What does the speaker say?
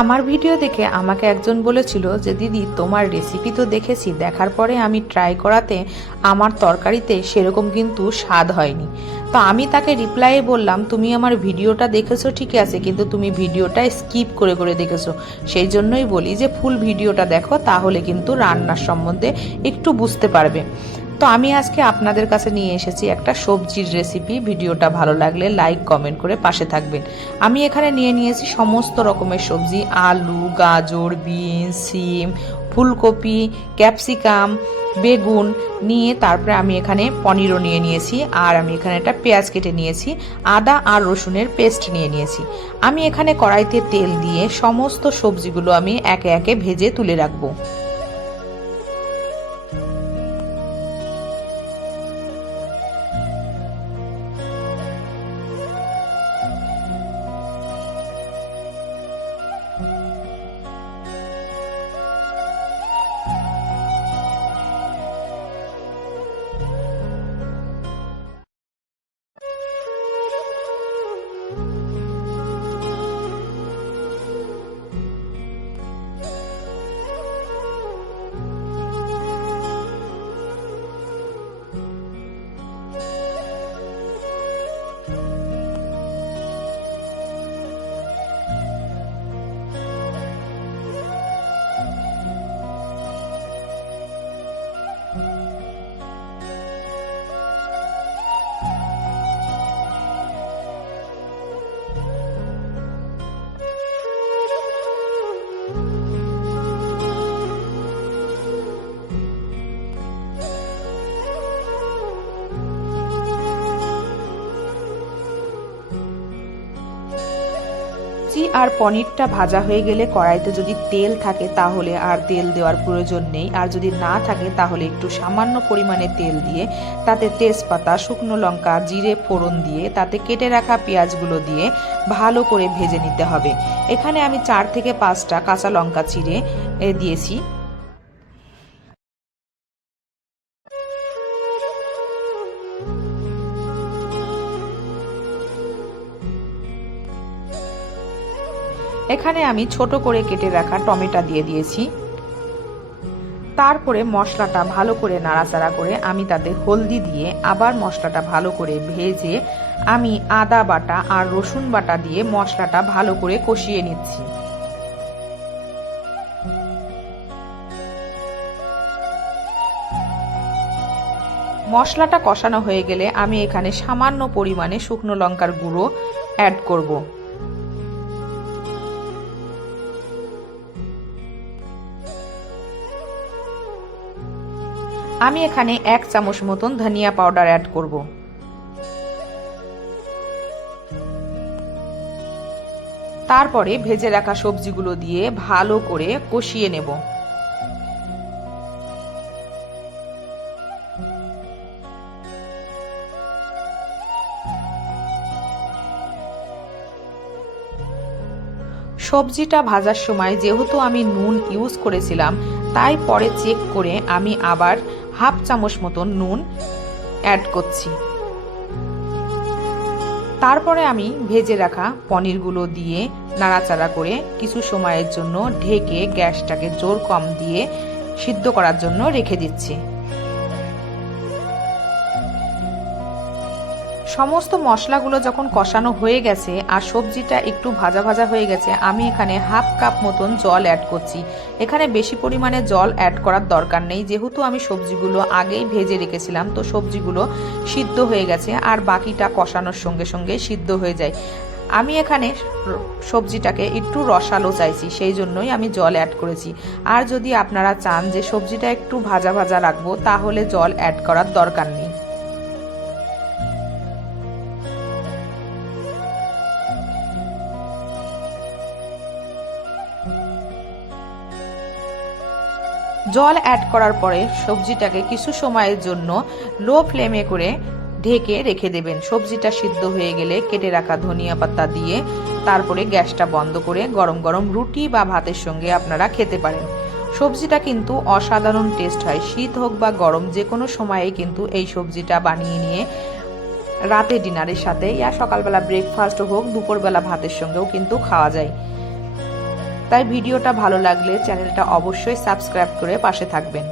আমার ভিডিও দেখে আমাকে একজন বলেছিল যে, দিদি, তোমার রেসিপি তো দেখেছি, দেখার পরে আমি ট্রাই করাতে আমার তরকারিতে সেরকম কিন্তু স্বাদ হয়নি। তো আমি তাকে রিপ্লাইয়ে বললাম, তুমি আমার ভিডিওটা দেখেছ ঠিকই আছে, কিন্তু তুমি ভিডিওটা স্কিপ করে করে দেখেছ। সেই জন্যই বলি যে, ফুল ভিডিওটা দেখো, তাহলে কিন্তু রান্নার সম্বন্ধে একটু বুঝতে পারবে। তো আমি আজকে আপনাদের কাছে নিয়ে এসেছি একটা সবজির রেসিপি ভিডিওটা ভালো লাগলে লাইক কমেন্ট করে পাশে থাকবেন। আমি এখানে নিয়ে নিয়েছি সমস্ত রকমের সবজি, আলু, গাজর, বিনস, সিম, ফুলকপি, ক্যাপসিকাম, বেগুন নিয়ে তারপরে আমি এখানে পনিরও নিয়ে নিয়েছি আর আমি এখানে একটা পেঁয়াজ কেটে নিয়েছি, আদা আর রসুনের পেস্ট নিয়ে নিয়েছি। আমি এখানে কড়াইতে তেল দিয়ে সমস্ত সবজিগুলো আমি একে একে ভেজে তুলে রাখব। সবজি আর পনিরটা ভাজা হয়ে গেলে কড়াইতে যদি তেল থাকে তাহলে আর তেল দেওয়ার প্রয়োজন নেই। আর যদি না থাকে তাহলে একটু সামান্য পরিমাণে তেল দিয়ে তাতে তেজপাতা শুকনো লঙ্কা জিরে ফোড়ন দিয়ে তাতে কেটে রাখা পেঁয়াজগুলো দিয়ে ভালো করে ভেজে নিতে হবে। এখানে আমি চার থেকে পাঁচটা কাঁচা লঙ্কা এ, দিয়েছি। এখানে আমি ছোট করে কেটে রাখা টমেটো দিয়ে দিয়েছি। তারপরে মশলাটা ভালো করে নাড়াচাড়া করে আমি তাতে হলদি দিয়ে আবার মশলাটা ভালো করে ভেজে আমি আদা বাটা আর রসুন বাটা দিয়ে মশলাটা ভালো করে কষিয়ে নিচ্ছি। মশলাটা কষানো হয়ে গেলে আমি এখানে সামান্য পরিমাণে শুকনো লঙ্কার গুঁড়ো অ্যাড করব। আমি এখানে এক চামচ মতন ধনিয়া পাউডার অ্যাড করব। তারপরে ভেজে রাখা সবজিগুলো দিয়ে ভালো করে কষিয়ে নেব। সবজিটা ভাজার সময় যেহেতু আমি নুন ইউজ করেছিলাম, তাই পরে চেক করে আমি আবার হাফ চামচ মতন নুন অ্যাড করছি। তারপরে আমি ভেজে রাখা পনিরগুলো দিয়ে নাড়াচাড়া করে কিছু সময়ের জন্য ঢেকে গ্যাসটাকে জোর কম দিয়ে সিদ্ধ করার জন্য রেখে দিচ্ছি। সমস্ত মশলাগুলো যখন কষানো হয়ে গেছে আর সবজিটা একটু ভাজা ভাজা হয়ে গেছে, আমি এখানে হাফ কাপ মতন জল অ্যাড করছি। এখানে বেশি পরিমাণে জল অ্যাড করার দরকার নেই, যেহেতু আমি সবজিগুলো আগেই ভেজে রেখেছিলাম, তো সবজিগুলো সিদ্ধ হয়ে গেছে আর বাকিটা কষানোর সঙ্গে সঙ্গে সিদ্ধ হয়ে যায়। আমি এখানে সবজিটাকে একটু রসালো চাইছি, সেই জন্যই আমি জল অ্যাড করেছি। আর যদি আপনারা চান যে সবজিটা একটু ভাজা ভাজা রাখব তাহলে জল অ্যাড করার দরকার নেই। জল অ্যাড করার পরে সবজিটাকে কিছু সময়ের জন্য লো ফ্লেমে করে ঢেকে রেখে দেবেন। সবজিটা সিদ্ধ হয়ে গেলে কেটে রাখা ধনিয়া পাতা দিয়ে তারপরে গ্যাসটা বন্ধ করে গরম গরম রুটি বা ভাতের সঙ্গে আপনারা খেতে পারেন। সবজিটা কিন্তু অসাধারণ টেস্ট হয়। শীত হোক বা গরম, যে কোনো সময়ে কিন্তু এই সবজিটা বানিয়ে নিয়ে রাতে ডিনারের সাথে, ইয়া সকালবেলা ব্রেকফাস্ট হোক, দুপুরবেলা ভাতের সঙ্গেও কিন্তু খাওয়া যায়। তাই ভিডিওটা ভালো লাগলে চ্যানেলটা অবশ্যই সাবস্ক্রাইব করে পাশে থাকবেন।